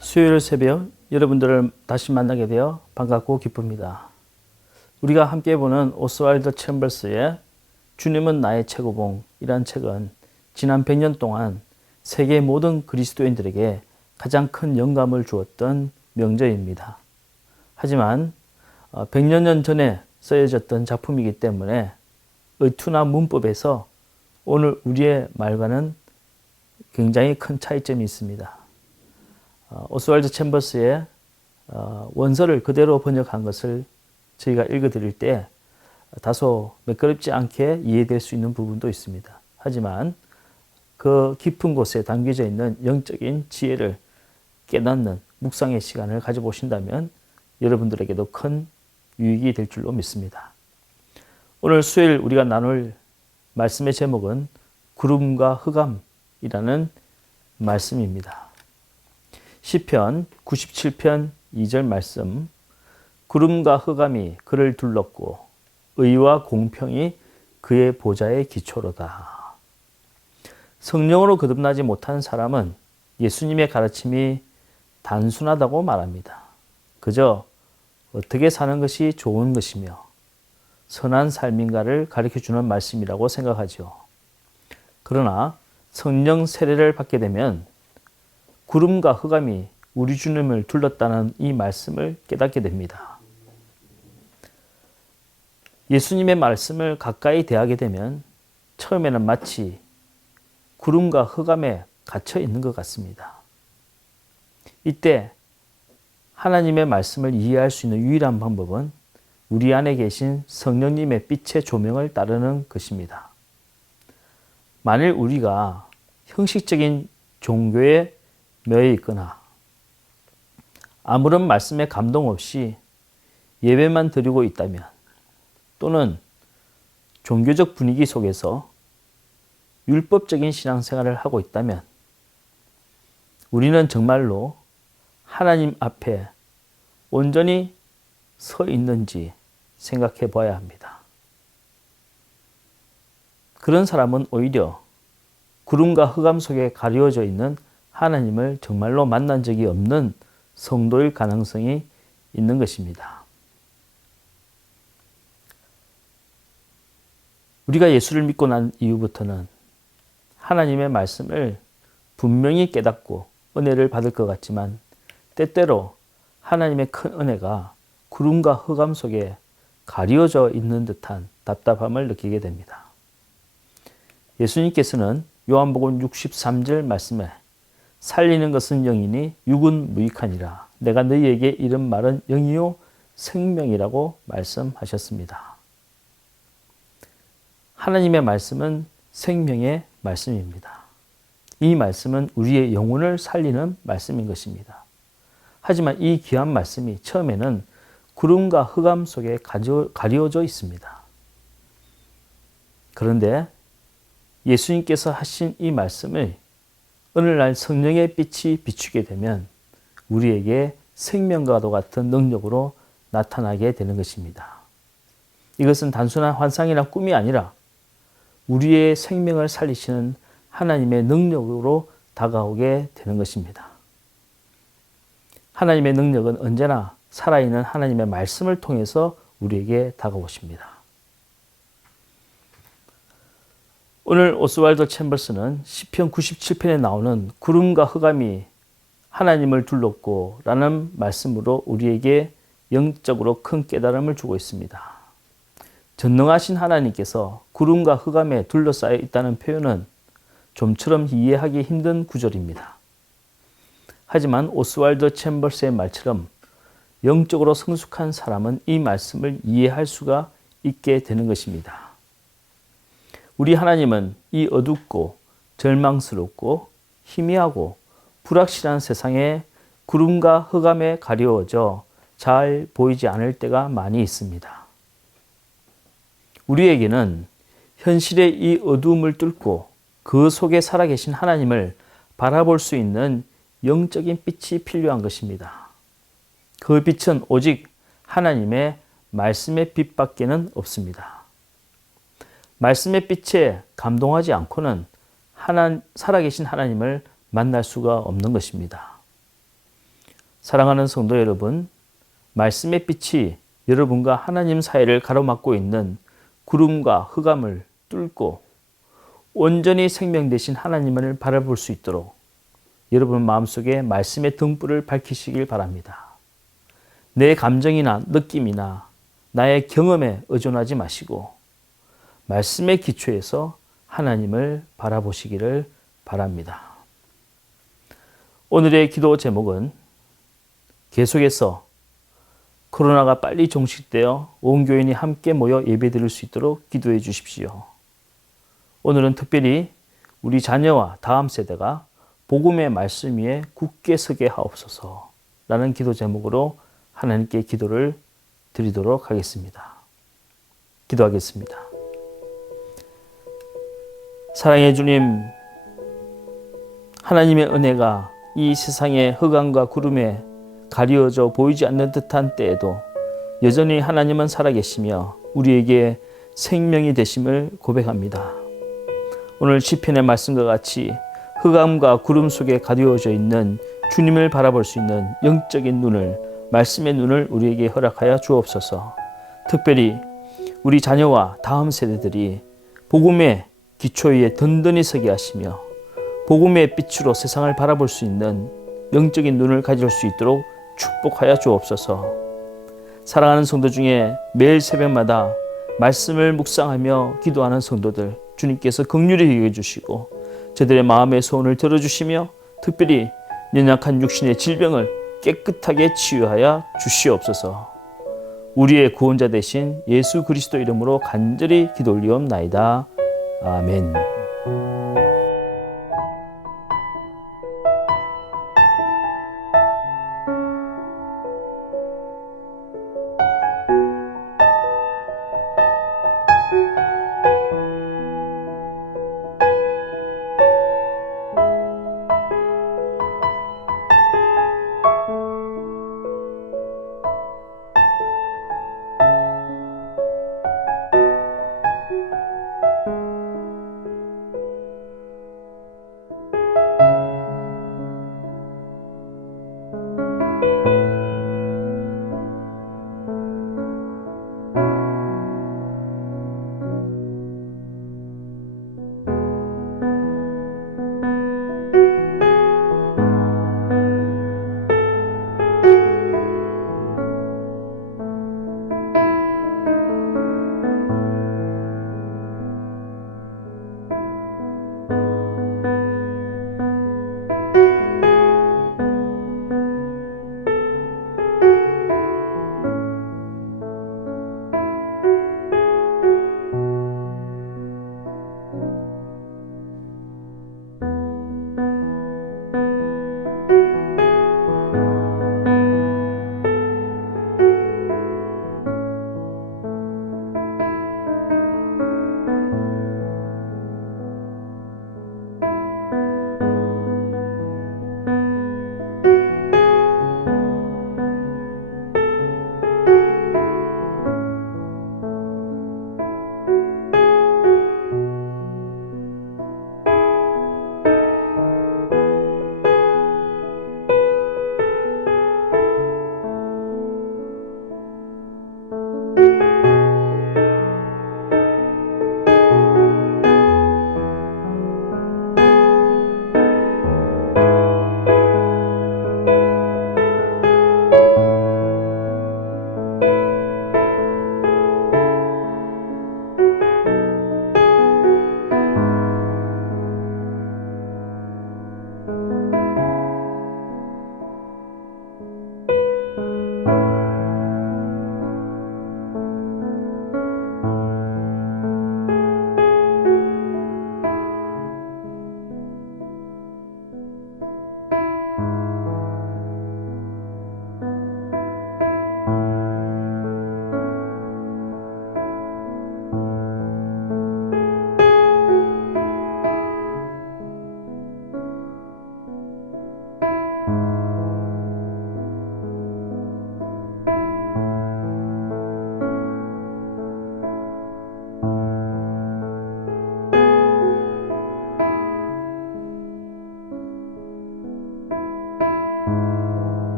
수요일 새벽 여러분들을 다시 만나게 되어 반갑고 기쁩니다. 우리가 함께 보는 오스왈드 챔버스의 주님은 나의 최고봉이란 책은 지난 100년 동안 세계 모든 그리스도인들에게 가장 큰 영감을 주었던 명저입니다. 하지만 100년 전에 쓰여졌던 작품이기 때문에 의투나 문법에서 오늘 우리의 말과는 굉장히 큰 차이점이 있습니다. 오스왈드 챔버스의 원서를 그대로 번역한 것을 저희가 읽어드릴 때 다소 매끄럽지 않게 이해될 수 있는 부분도 있습니다. 하지만 그 깊은 곳에 담겨져 있는 영적인 지혜를 깨닫는 묵상의 시간을 가져보신다면 여러분들에게도 큰 유익이 될 줄로 믿습니다. 오늘 수요일 우리가 나눌 말씀의 제목은 구름과 흑암이라는 말씀입니다. 시편 97편 2절 말씀, 구름과 흑암이 그를 둘렀고 의와 공평이 그의 보좌의 기초로다. 성령으로 거듭나지 못한 사람은 예수님의 가르침이 단순하다고 말합니다. 그저 어떻게 사는 것이 좋은 것이며 선한 삶인가를 가르쳐주는 말씀이라고 생각하죠. 그러나 성령 세례를 받게 되면 구름과 흑암이 우리 주님을 둘렀다는 이 말씀을 깨닫게 됩니다. 예수님의 말씀을 가까이 대하게 되면 처음에는 마치 구름과 흑암에 갇혀 있는 것 같습니다. 이때 하나님의 말씀을 이해할 수 있는 유일한 방법은 우리 안에 계신 성령님의 빛의 조명을 따르는 것입니다. 만일 우리가 형식적인 종교에 매여 있거나 아무런 말씀에 감동 없이 예배만 드리고 있다면, 또는 종교적 분위기 속에서 율법적인 신앙생활을 하고 있다면 우리는 정말로 하나님 앞에 온전히 서 있는지 생각해 봐야 합니다. 그런 사람은 오히려 구름과 흑암 속에 가려져 있는 하나님을 정말로 만난 적이 없는 성도일 가능성이 있는 것입니다. 우리가 예수를 믿고 난 이후부터는 하나님의 말씀을 분명히 깨닫고 은혜를 받을 것 같지만 때때로 하나님의 큰 은혜가 구름과 흑암 속에 가려져 있는 듯한 답답함을 느끼게 됩니다. 예수님께서는 요한복음 63절 말씀에 살리는 것은 영이니 육은 무익하니라. 내가 너희에게 이른 말은 영이요 생명이라고 말씀하셨습니다. 하나님의 말씀은 생명의 말씀입니다. 이 말씀은 우리의 영혼을 살리는 말씀인 것입니다. 하지만 이 귀한 말씀이 처음에는 구름과 흑암 속에 가려져 있습니다. 그런데 예수님께서 하신 이 말씀을 오늘날 성령의 빛이 비추게 되면 우리에게 생명과도 같은 능력으로 나타나게 되는 것입니다. 이것은 단순한 환상이나 꿈이 아니라 우리의 생명을 살리시는 하나님의 능력으로 다가오게 되는 것입니다. 하나님의 능력은 언제나 살아있는 하나님의 말씀을 통해서 우리에게 다가오십니다. 오늘 오스왈드 챔버스는 시편 97편에 나오는 구름과 흑암이 하나님을 둘렀고 라는 말씀으로 우리에게 영적으로 큰 깨달음을 주고 있습니다. 전능하신 하나님께서 구름과 흑암에 둘러싸여 있다는 표현은 좀처럼 이해하기 힘든 구절입니다. 하지만 오스왈드 챔버스의 말처럼 영적으로 성숙한 사람은 이 말씀을 이해할 수가 있게 되는 것입니다. 우리 하나님은 이 어둡고 절망스럽고 희미하고 불확실한 세상에 구름과 흑암에 가려워져 잘 보이지 않을 때가 많이 있습니다. 우리에게는 현실의 이 어두움을 뚫고 그 속에 살아계신 하나님을 바라볼 수 있는 영적인 빛이 필요한 것입니다. 그 빛은 오직 하나님의 말씀의 빛밖에는 없습니다. 말씀의 빛에 감동하지 않고는 살아계신 하나님을 만날 수가 없는 것입니다. 사랑하는 성도 여러분, 말씀의 빛이 여러분과 하나님 사이를 가로막고 있는 구름과 흑암을 뚫고 온전히 생명 되신 하나님을 바라볼 수 있도록 여러분 마음속에 말씀의 등불을 밝히시길 바랍니다. 내 감정이나 느낌이나 나의 경험에 의존하지 마시고 말씀의 기초에서 하나님을 바라보시기를 바랍니다. 오늘의 기도 제목은 계속해서 코로나가 빨리 종식되어 온 교인이 함께 모여 예배드릴 수 있도록 기도해 주십시오. 오늘은 특별히 우리 자녀와 다음 세대가 복음의 말씀 위에 굳게 서게 하옵소서 라는 기도 제목으로 하나님께 기도를 드리도록 하겠습니다. 기도하겠습니다. 사랑의 주님, 하나님의 은혜가 이 세상의 흑암과 구름에 가리워져 보이지 않는 듯한 때에도 여전히 하나님은 살아계시며 우리에게 생명이 되심을 고백합니다. 오늘 시편의 말씀과 같이 흑암과 구름 속에 가리워져 있는 주님을 바라볼 수 있는 영적인 눈을, 말씀의 눈을 우리에게 허락하여 주옵소서. 특별히 우리 자녀와 다음 세대들이 복음의 기초 위에 든든히 서게 하시며 복음의 빛으로 세상을 바라볼 수 있는 영적인 눈을 가질 수 있도록 축복하여 주옵소서. 사랑하는 성도 중에 매일 새벽마다 말씀을 묵상하며 기도하는 성도들 주님께서 긍휼히 여겨주시고 저들의 마음의 소원을 들어주시며 특별히 연약한 육신의 질병을 깨끗하게 치유하여 주시옵소서. 우리의 구원자 되신 예수 그리스도 이름으로 간절히 기도 올리옵나이다. 아멘.